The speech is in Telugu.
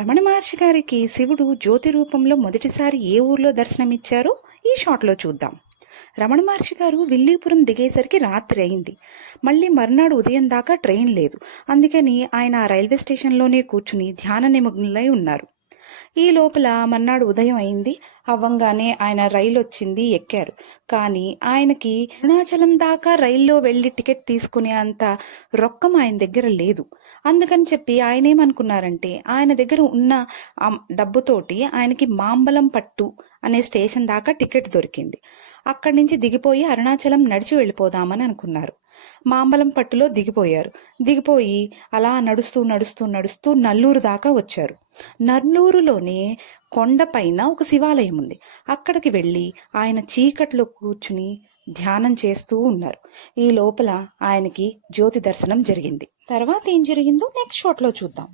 రమణ మహర్షి గారికి శివుడు జ్యోతి రూపంలో మొదటిసారి ఏ ఊర్లో దర్శనమిచ్చారో ఈ షాట్లో చూద్దాం. రమణ మహర్షి గారు విల్లీపురం దిగేసరికి రాత్రి అయింది. మళ్ళీ మర్నాడు ఉదయం దాకా ట్రైన్ లేదు. అందుకని ఆయన ఆ రైల్వే స్టేషన్లోనే కూర్చుని ధ్యాన నిమగ్నులై ఉన్నారు. ఈ లోపల మర్నాడు ఉదయం అయింది. అవ్వంగానే ఆయన రైలు వచ్చింది, ఎక్కారు. కానీ ఆయనకి అరుణాచలం దాకా రైల్లో వెళ్లి టికెట్ తీసుకునే అంత రొక్కం ఆయన దగ్గర లేదు. అందుకని చెప్పి ఆయన ఏమనుకున్నారంటే ఆయన దగ్గర ఉన్న డబ్బుతోటి ఆయనకి మాంబలం పట్టు అనే స్టేషన్ దాకా టికెట్ దొరికింది. అక్కడి నుంచి దిగిపోయి అరుణాచలం నడిచి వెళ్ళిపోదామని అనుకున్నారు. మాంబలం పట్టులో దిగిపోయారు. దిగిపోయి అలా నడుస్తూ నడుస్తూ నడుస్తూ నల్లూరు దాకా వచ్చారు. నల్లూరులోనే కొండపైన ఒక శివాలయం ఉంది. అక్కడికి వెళ్ళి ఆయన చీకట్లో కూర్చుని ధ్యానం చేస్తూ ఉన్నారు. ఈ లోపల ఆయనకి జ్యోతి దర్శనం జరిగింది. తర్వాత ఏం జరిగిందో నెక్స్ట్ షాట్ లో చూద్దాం.